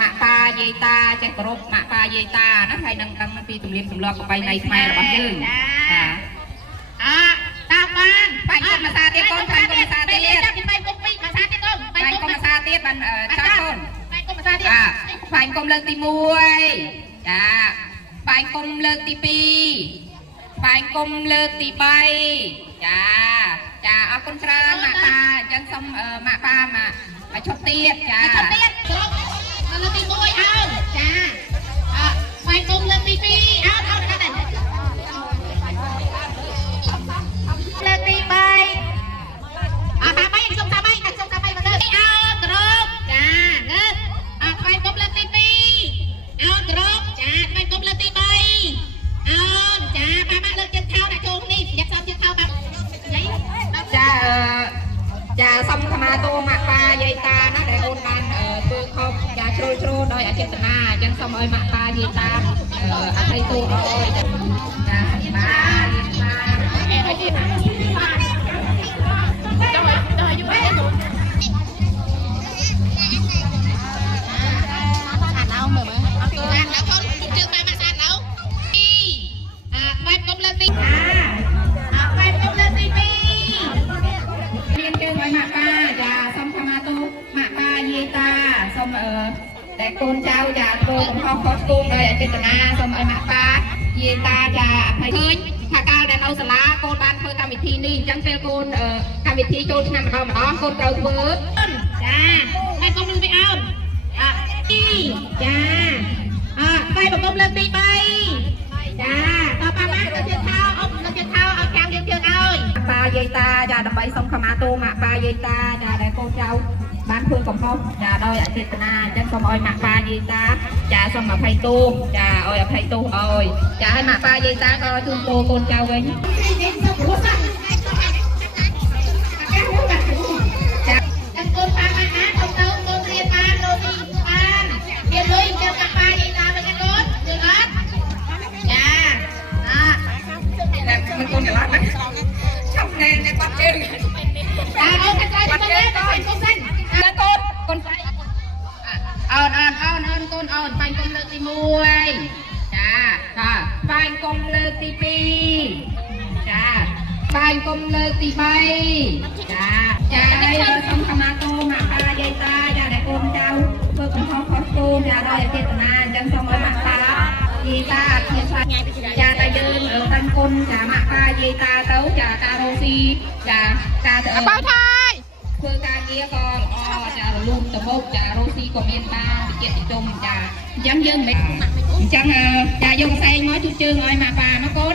ម៉ាក់ប៉ាយាយតាចេះគោរពម៉ាក់ប៉ាយាយតាណាហើយនឹងដឹងពីទំនៀមទម្លាប់ប្រពៃណីខ្មែររបស់យើងតាមបានបាញ់កុំភាសាទៀតកូនបាញ់កុំភាសាទៀតបាញ់កុំពីភាសាទៀតកូនបាញ់កុំភាសាទៀតបានចាកូនបាញ់កុំភាសាទៀតបាញ់កុំលើកទី1ចាបាញ់កុំលើកទី2បាញ់កុំលើកទី3ចាអរគុណច្រើនម៉ាក់ប៉ាអញ្ចឹងសូមម៉ាក់ប៉ាមកឈប់ទៀតចាឈប់ទៀតលើកទី1អោចាបាញ់កុំលើកទី2អោដល់ដល់លើកទី3តាម3សុំតាម3សុំតាម3មកលើអោត្រប់ចាងើបាញ់កុំលើកទី2អោត្រប់ចាបាញ់កុំលើកទី3អោចាបាក់លើកជើងខោដាក់ចូលនេះញ៉ាំសំជើងខោបាក់ចាសុំខមាទោម៉ាក់ប៉ាយាយតាណាដែលអូនបានធ្វើខុសចាជ្រុលជ្រោដោយអចេតនាអញ្ចឹងសូមឲ្យម៉ាក់ប៉ាយាយតាអភ័យទោសអើយចាបាទយាយតាចាតែកូនចៅចាធ្វើកំហុសខុសឆ្គងដោយអចេតនាសូមឲ្យម៉ាក់ប៉ាយាយតាចាអភ័យឃើញថាកាលដែលនៅសាលាកូនបានធ្វើកម្មវិធីនេះអញ្ចឹងពេលកូនកម្មវិធីចូលឆ្នាំម្ដងកូនត្រូវធ្វើចាហើយកុំនឹងវាអោនចាបែបកុំលើកទី3ចាតបប៉ាលើកជើងខោអុកលើកជើងខោឲ្យចាំយើងជើងឲ្យប៉ាយាយតាចាដើម្បីសុំខមាទោម៉ាក់ប៉ាយាយតាចាដែលកូនចៅបានធ្វើកំហុសចាដោយអចេតនាអញ្ចឹងសូមឲ្យម៉ាក់ប៉ាយាយតាចាសូមអភ័យទោសចាឲ្យអភ័យទោសឲ្យចាឲ្យម៉ាក់ប៉ាយាយតាក៏ជូនពរកូនចៅវិញចាកូនប៉ាបានណាទៅកូនរៀនបានរកទីបានមានលុយចាំម៉ាក់ប៉ាយាយតាវិញណាកូនយល់អត់ចាតែមិនកូនកន្លះឆាប់ណែនៅបាត់ជើងចាអូនខាងក្រៅបាត់ជើងកូនសិនលើកូនកូនអូនកូនអូនបាញ់កុំលើកទី1ចាបាញ់កុំលើកទី2ចាបាញ់កុំលើកទី3ចាហើយសូមខមាទោម៉ាក់ប៉ាយាយតាចាដែលកូនចៅធ្វើកំហុសខុសឆ្គងចាដោយអចេតនាអញ្ចឹងសូមឲ្យម៉ាក់ប៉ាយាយតាអធិស្ឋានចាតែយើងតាំងគុណចាម៉ាក់ប៉ាយាយតាទៅចាការរស់ស៊ីចាការទៅបើថយធ្វើការងារក៏ល្អចារលូនទៅមុខចារស់ស៊ីក៏មានបានវិជ្ជាជុំចាអញ្ចឹងយើងមិនអញ្ចឹងចាយកផ្សេងមកជូតជើងឲ្យម៉ាក់ប៉ាមកកូន